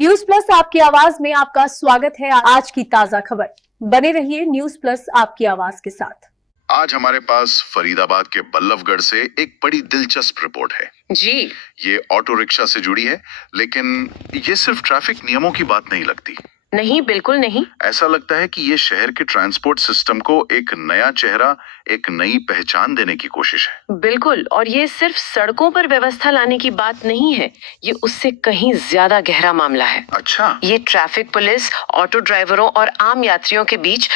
News plus आपकी आवाज में आपका स्वागत है। आज की ताजा खबर, बने रहिए न्यूज प्लस आपकी आवाज के साथ। आज हमारे पास फरीदाबाद के बल्लभगढ़ से एक बड़ी दिलचस्प रिपोर्ट है जी। ये ऑटो रिक्शा से जुड़ी है, लेकिन ये सिर्फ ट्रैफिक नियमों की बात नहीं लगती। नहीं, बिल्कुल नहीं। ऐसा लगता है कि ये शहर के ट्रांसपोर्ट सिस्टम को एक नया चेहरा, एक नई पहचान देने की कोशिश है। बिल्कुल, और ये सिर्फ सड़कों पर व्यवस्था लाने की बात नहीं है, ये उससे कहीं ज्यादा गहरा मामला है। अच्छा, ये ट्रैफिक पुलिस, ऑटो ड्राइवरों और आम यात्रियों के बीच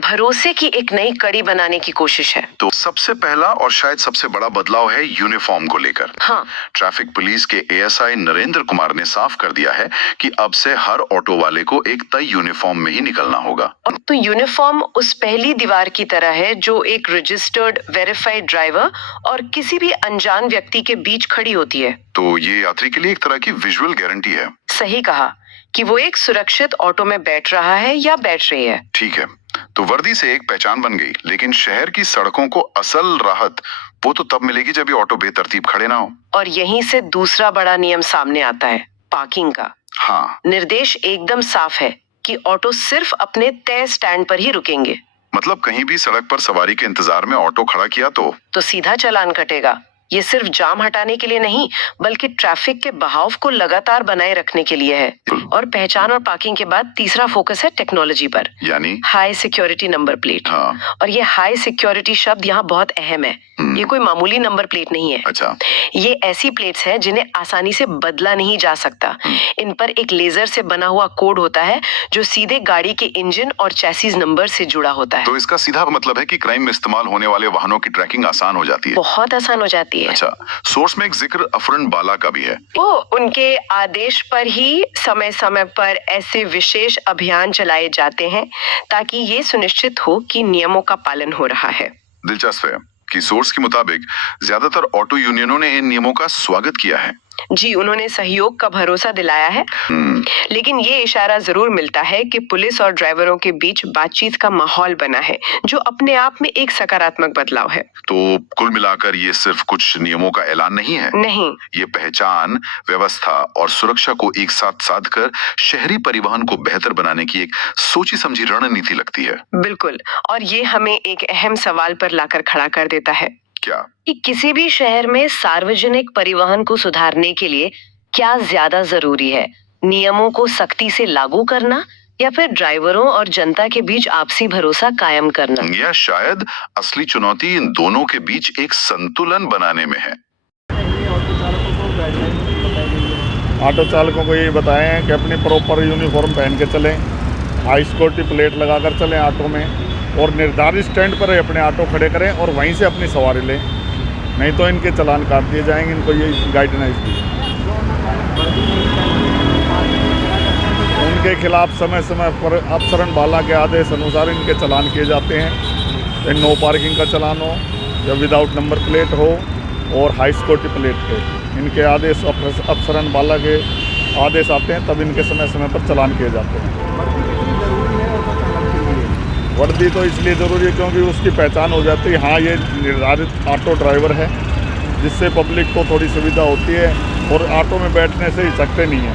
भरोसे की एक नई कड़ी बनाने की कोशिश है। तो सबसे पहला और शायद सबसे बड़ा बदलाव है यूनिफॉर्म को लेकर। हाँ, ट्रैफिक पुलिस के एएसआई नरेंद्र कुमार ने साफ कर दिया है कि अब से हर ऑटो वाले को एक तय यूनिफॉर्म में ही निकलना होगा। और तो यूनिफॉर्म उस पहली दीवार की तरह है जो एक रजिस्टर्ड वेरीफाइड ड्राइवर और किसी भी अनजान व्यक्ति के बीच खड़ी होती है। तो ये यात्री के लिए एक तरह की विजुअल गारंटी है। सही कहा कि वो एक सुरक्षित ऑटो में बैठ रहा है या बैठ रही है। ठीक है, तो वर्दी से एक पहचान बन गई, लेकिन शहर की सड़कों को असल राहत वो तो तब मिलेगी जब ये ऑटो बेतरतीब खड़े ना हो। और यहीं से दूसरा बड़ा नियम सामने आता है, पार्किंग का। हाँ, निर्देश एकदम साफ है कि ऑटो सिर्फ अपने तय स्टैंड पर ही रुकेंगे। मतलब कहीं भी सड़क पर सवारी के इंतजार में ऑटो खड़ा किया तो सीधा चालान कटेगा। ये सिर्फ जाम हटाने के लिए नहीं, बल्कि ट्रैफिक के बहाव को लगातार बनाए रखने के लिए है। और पहचान और पार्किंग के बाद तीसरा फोकस है टेक्नोलॉजी पर, यानी हाई सिक्योरिटी नंबर प्लेट। हाँ। और ये हाई सिक्योरिटी शब्द यहाँ बहुत अहम है। ये कोई मामूली नंबर प्लेट नहीं है। अच्छा, ये ऐसी प्लेट्स हैं जिन्हें आसानी से बदला नहीं जा सकता। इन पर एक लेजर से बना हुआ कोड होता है जो सीधे गाड़ी के इंजन और चैसिस नंबर से जुड़ा होता है। तो इसका सीधा मतलब है कि क्राइम में इस्तेमाल होने वाले वाहनों की ट्रैकिंग आसान हो जाती है। बहुत आसान हो जाती है। अच्छा, सोर्स में एक जिक्र अफरन बाला का भी है। वो उनके आदेश पर ही समय समय पर ऐसे विशेष अभियान चलाए जाते हैं ताकि ये सुनिश्चित हो कि नियमों का पालन हो रहा है। दिलचस्प है कि सोर्स के मुताबिक ज्यादातर ऑटो यूनियनों ने इन नियमों का स्वागत किया है। जी, उन्होंने सहयोग का भरोसा दिलाया है। लेकिन ये इशारा जरूर मिलता है कि पुलिस और ड्राइवरों के बीच बातचीत का माहौल बना है, जो अपने आप में एक सकारात्मक बदलाव है। तो कुल मिलाकर ये सिर्फ कुछ नियमों का ऐलान नहीं है। नहीं, ये पहचान, व्यवस्था और सुरक्षा को एक साथ साधकर शहरी परिवहन को बेहतर बनाने की एक सोची समझी रणनीति लगती है। बिल्कुल। और ये हमें एक अहम सवाल पर लाकर खड़ा कर देता है क्या? कि किसी भी शहर में सार्वजनिक परिवहन को सुधारने के लिए क्या ज्यादा जरूरी है, नियमों को सख्ती से लागू करना या फिर ड्राइवरों और जनता के बीच आपसी भरोसा कायम करना? या शायद असली चुनौती इन दोनों के बीच एक संतुलन बनाने में है। ऑटो चालकों को ये बताएं हैं कि अपनी प्रॉपर यूनिफॉर्म पहन के चलें, हाई सिक्योरिटी प्लेट लगाकर चलें ऑटो में, और निर्धारित स्टैंड पर अपने ऑटो खड़े करें और वहीं से अपनी सवारी लें, नहीं तो इनके चालान काट दिए जाएंगे। इनको ये गाइडलाइंस दी। उनके खिलाफ समय समय पर अफसरन बाला के आदेश अनुसार इनके चालान किए जाते हैं। नो पार्किंग का चालान हो या विदाउट नंबर प्लेट हो और हाई सिक्योरिटी प्लेट पे इनके आदेश अफसरन बाला के आदेश आते हैं, तब इनके समय समय पर चालान किए जाते हैं। वर्दी तो इसलिए ज़रूरी है क्योंकि उसकी पहचान हो जाती है, हाँ ये निर्धारित ऑटो ड्राइवर है, जिससे पब्लिक को थोड़ी सुविधा होती है और ऑटो में बैठने से हिचकते नहीं है।